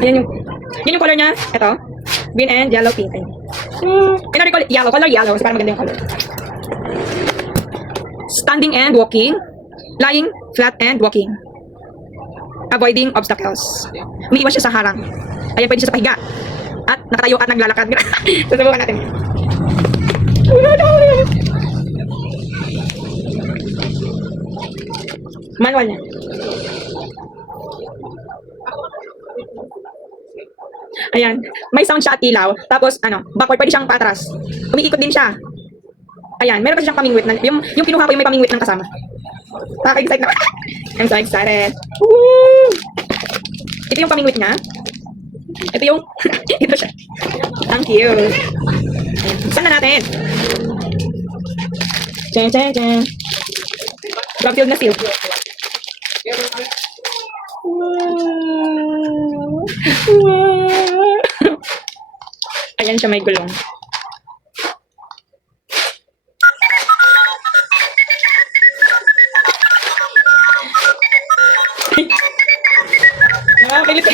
Ayan yung, yun yung color niya. Ito. Green and yellow pink. Hmm, I call it yellow. Color yellow. Kasi parang maganda yung color. Standing and walking. Lying flat and walking. Avoiding obstacles. Umiiwas siya sa harang. Ayan, pwede siya sa pahiga. At nakatayo at naglalakad. Susubukan natin. Manual niya. Ayan. May sound siya ilaw. Tapos, ano, backward, pwede siyang patras. Umiikot din siya. Ayan, meron kasi siyang pamingwit. Na, yung, yung kinuha ko yung may pamingwit ng kasama. Nakaka-excite na. I'm so excited. Woo! Ito yung pamingwit niya. Ito yung, ito siya. Cute. Ayan. Saan na natin? Chen, chen, chen. Drop field na seal. Siya may gulong. Nakakilit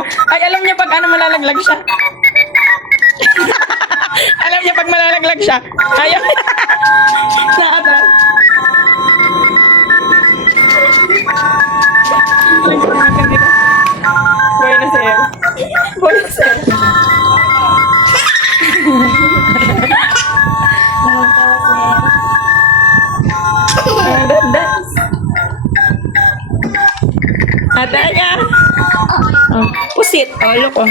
Ay, alam niya pag ano malalaglag siya. alam niya pag malalaglag siya. Ayaw. Naata. Buena sir. Buena sir. Ah, that- that's- Ate, ka. Oh, pusit. Oh, look oh.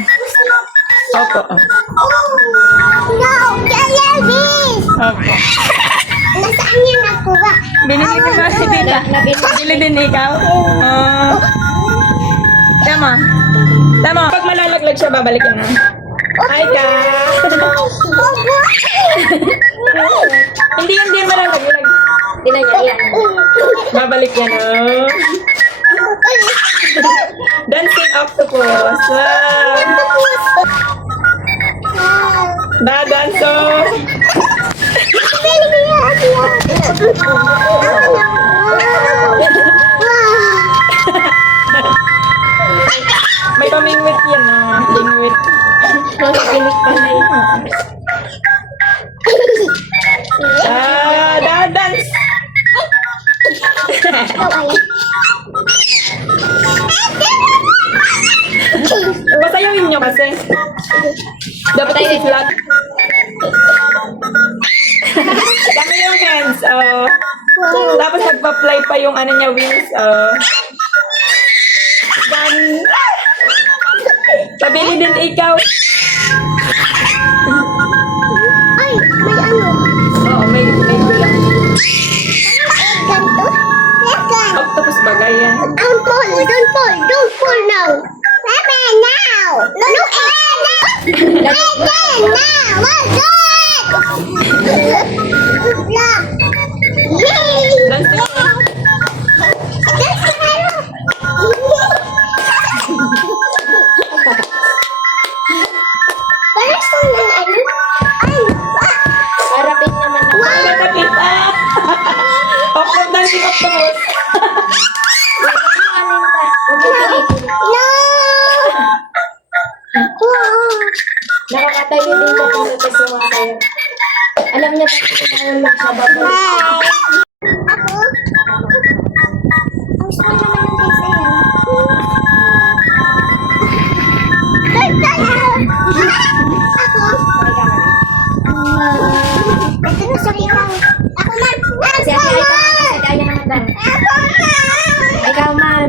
Opo. Oh. No, jellyfish! Opo. Nasaan niya nakuha? Binili ko na si tita. Binili din ikaw. Oh. Tama. Tama. Pag malalaglag siya, babalik na. Ay ka. hindi, hindi malalaglag. Tingnan niya yan. Babalik yan, oh. Dancing octopus. Wow. Dadanso. May pamingwit oh. Pamingwit. Pamingwit pa na yun. Ah, dadans. Pasayawin Dapat kasi flat. Kami yung hands. Oh. Tapos nagpa-fly pa yung ano niya wings. Oh. Pabili din ikaw. Ay, may ano? Oo, may, may gulang. Ganto? Octopus bagay yan. Don't fall, don't fall, don't fall now. Mama, now. No, no, now. Again, now. Nakakatayo din siya kung ito sumasayo. Alam niya bakit kailangan magsababaw. Ako? Ang small naman ng face na yan. Turtle! Ako? Ito na sa ikaw. Ako man! Ako man! Ako man! Ikaw man.